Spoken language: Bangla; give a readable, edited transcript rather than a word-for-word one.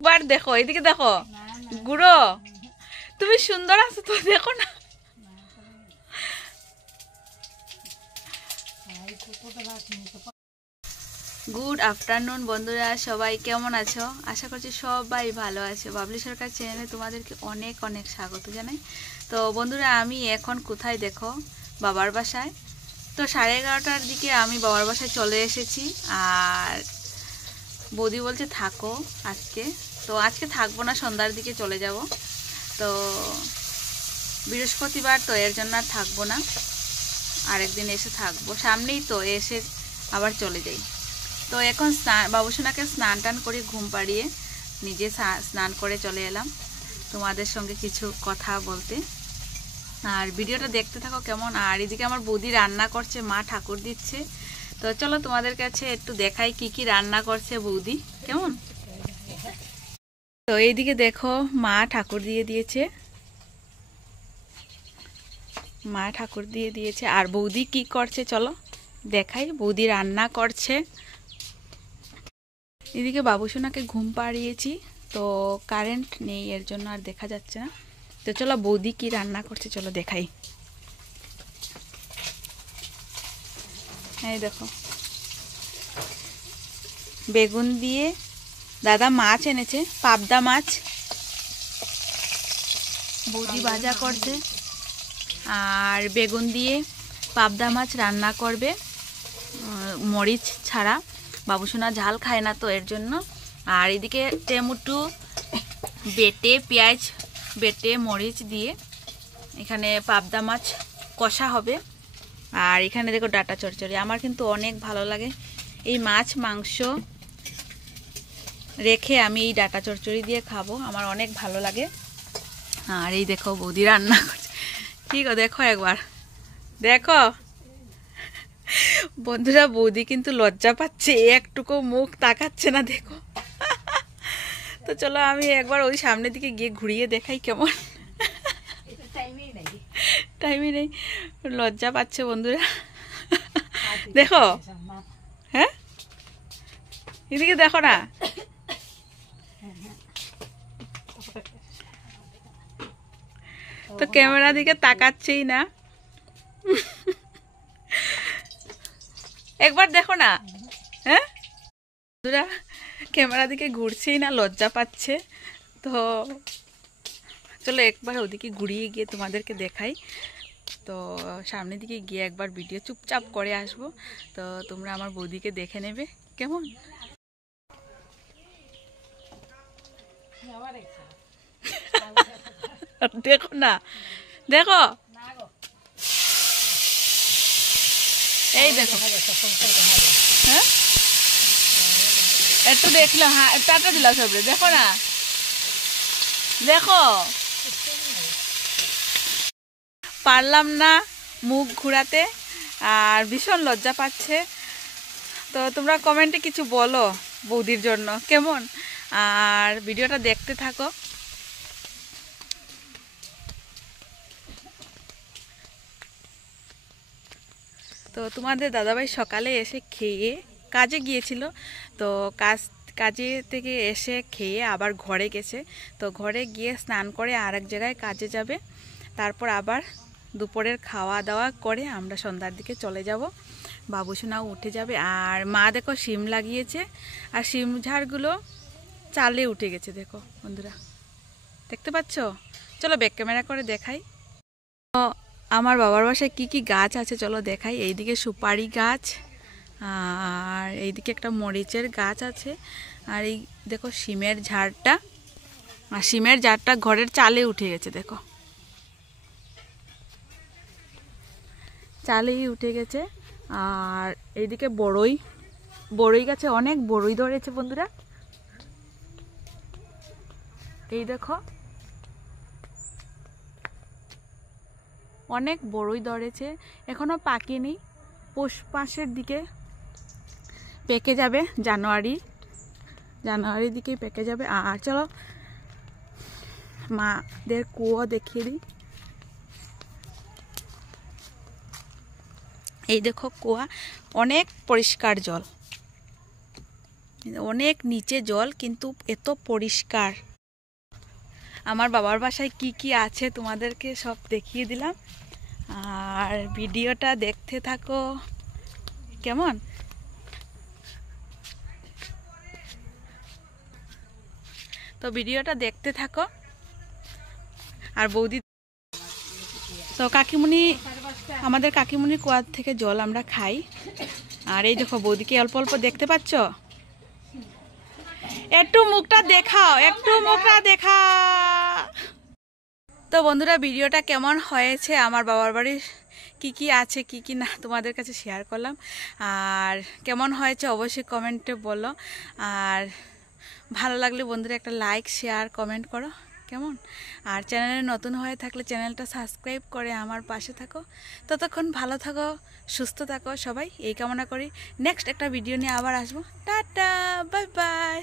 বার দেখো, এদিকে দেখো গুড়ো, তুমি সুন্দর আছো তো, দেখো না। গুড আফটারনুন বন্ধুরা, সবাই কেমন আছো? আশা করছি সবাই ভালো আছো। বাবলি সরকার চ্যানেলে তোমাদেরকে অনেক অনেক স্বাগত জানাই। তো বন্ধুরা, আমি এখন কোথায় দেখো, বাবার বাসায়। তো 11:30টার দিকে আমি বাবার বাসায় চলে এসেছি। আর বৌদি বলছে থাকো আজকে। তো আজকে থাকবো না, সন্ধ্যার দিকে চলে যাব। তো বৃহস্পতিবার তো, এর জন্য আর থাকবো না, আরেকদিন এসে থাকবো। সামনেই তো, এসে আবার চলে যাই। তো এখন বাবুসোনাকে স্নান টান করে ঘুম পাড়িয়ে নিজে স্নান করে চলে এলাম তোমাদের সঙ্গে কিছু কথা বলতে। আর ভিডিওটা দেখতে থাকো কেমন। আর এদিকে আমার বৌদি রান্না করছে, মা ঠাকুর দিচ্ছে। তো চলো তোমাদের কাছে একটু দেখাই কি কি রান্না করছে বৌদি, কেমন। তো এইদিকে দেখো, মা ঠাকুর দিয়ে দিয়েছে, মা ঠাকুর দিয়ে দিয়েছে। আর বৌদি কি করছে চলো দেখাই। বৌদি রান্না করছে। এদিকে বাবুসোনাকে ঘুম পাড়িয়েছি, তো কারেন্ট নেই, এর জন্য আর দেখা যাচ্ছে না। তো চলো বৌদি কি রান্না করছে চলো দেখাই। এই দেখো, বেগুন দিয়ে দাদা মাছ এনেছে, পাবদা মাছ, বৌদি ভাজা করছে। আর বেগুন দিয়ে পাবদা মাছ রান্না করবে, মরিচ ছাড়া। বাবুসোনা ঝাল খায় না তো, এর জন্য। আর এদিকে টমেটো বেটে, পেঁয়াজ বেটে, মরিচ দিয়ে এখানে পাবদা মাছ কষা হবে। আর এখানে দেখো ডাটা চচ্চড়ি। আমার কিন্তু অনেক ভালো লাগে এই মাছ মাংস রেখে আমি এই ডাটা চচ্চড়ি দিয়ে খাবো, আমার অনেক ভালো লাগে। আর এই দেখো বৌদি রান্না করছে, ঠিক আছে দেখো একবার দেখো বন্ধুরা। বৌদি কিন্তু লজ্জা পাচ্ছে, একটুকু মুখ তাকাচ্ছে না, দেখো। তো চলো আমি একবার ওই সামনের দিকে গিয়ে ঘুরিয়ে দেখাই কেমন। টাইমই নেই, লজ্জা পাচ্ছে বন্ধুরা। দেখো, হ্যাঁ এদিকে দেখো না, তো ক্যামেরা দিকে তাকাচ্ছেই না। একবার দেখো না, হ্যাঁ বন্ধুরা, ক্যামেরা দিকে ঘুরছেই না, লজ্জা পাচ্ছে। তো চলো একবার ওদিকে ঘুরিয়ে গিয়ে তোমাদেরকে দেখাই। তো সামনের দিকে গিয়ে একবার ভিডিও চুপচাপ করে আসবো। তো তোমরা আমার বৌদিকে দেখে নেবে কেমন। দেখো না, দেখো, এই দেখো, হ্যাঁ একটু দেখলাম, হ্যাঁ টাটা দিলাম সবরে, দেখো না, দেখো পারলাম না মুখ ঘুরাতে, আর ভীষণ লজ্জা পাচ্ছে। তো তোমরা কমেন্টে কিছু বলো বৌদির জন্য কেমন। আর ভিডিওটা দেখতে থাকো। তো তোমাদের দাদাভাই সকালে এসে খেয়ে কাজে গিয়েছিল। তো কাজে থেকে এসে খেয়ে আবার ঘরে গেছে। তো ঘরে গিয়ে স্নান করে আরেক জায়গায় কাজে যাবে। তারপর আবার দুপুরের খাওয়া দাওয়া করে আমরা সন্ধ্যার দিকে চলে যাব। বাবুসোনাও উঠে যাবে। আর মা দেখো শিম লাগিয়েছে, আর শিম ঝাড়গুলো চালে উঠে গেছে, দেখো বন্ধুরা, দেখতে পাচ্ছ। চলো ব্যাক ক্যামেরা করে দেখাই। তো আমার বাবার বাসায় কি কি গাছ আছে চলো দেখাই। এইদিকে সুপারি গাছ, আর এইদিকে একটা মরিচের গাছ আছে। আর এই দেখো শিমের ঝাড়টা, আর শিমের ঝাড়টা ঘরের চালে উঠে গেছে, দেখো চালেই উঠে গেছে। আর এইদিকে বড়ই গাছে অনেক বড়ই ধরেছে বন্ধুরা, এই দেখো অনেক বড়ই ধরেছে, এখনো পাকেনি, পৌষ মাসের দিকে পেকে যাবে, জানুয়ারির দিকেই পেকে যাবে। আর চলো মাদের কুয়ো দেখিয়ে দিই। এই দেখো কুয়া, অনেক পরিষ্কার জল। অনেক নিচে জল, কিন্তু এত পরিষ্কার। আমার বাবার বাসায় কি কি আছে তোমাদেরকে সব দেখিয়ে দিলাম, আর ভিডিওটা দেখতে থাকো। কেমন? তো ভিডিওটা দেখতে থাকো। আর বৌদি তো কাকিমুনি, আমাদের কাকিমুনির কুয়ার থেকে জল আমরা খাই। আর এই দেখো বৌদিকে অল্প অল্প দেখতে পাচ্ছ, একটু মুখটা দেখাও, একটু মুখটা দেখা। তো বন্ধুরা, ভিডিওটা কেমন হয়েছে, আমার বাবার বাড়ির কি কি আছে কি কি না তোমাদের কাছে শেয়ার করলাম। আর কেমন হয়েছে অবশ্যই কমেন্টে বলো। আর ভালো লাগলে বন্ধুরা একটা লাইক শেয়ার কমেন্ট করো, কেমন? আর চ্যানেলে নতুন হয়ে থাকলে চ্যানেলটা সাবস্ক্রাইব করে আমার পাশে থাকো। ততক্ষণ ভালো থাকো, সুস্থ থাকো সবাই, এই কামনা করি। নেক্সট একটা ভিডিও নিয়ে আবার আসবো। Tata, bye bye.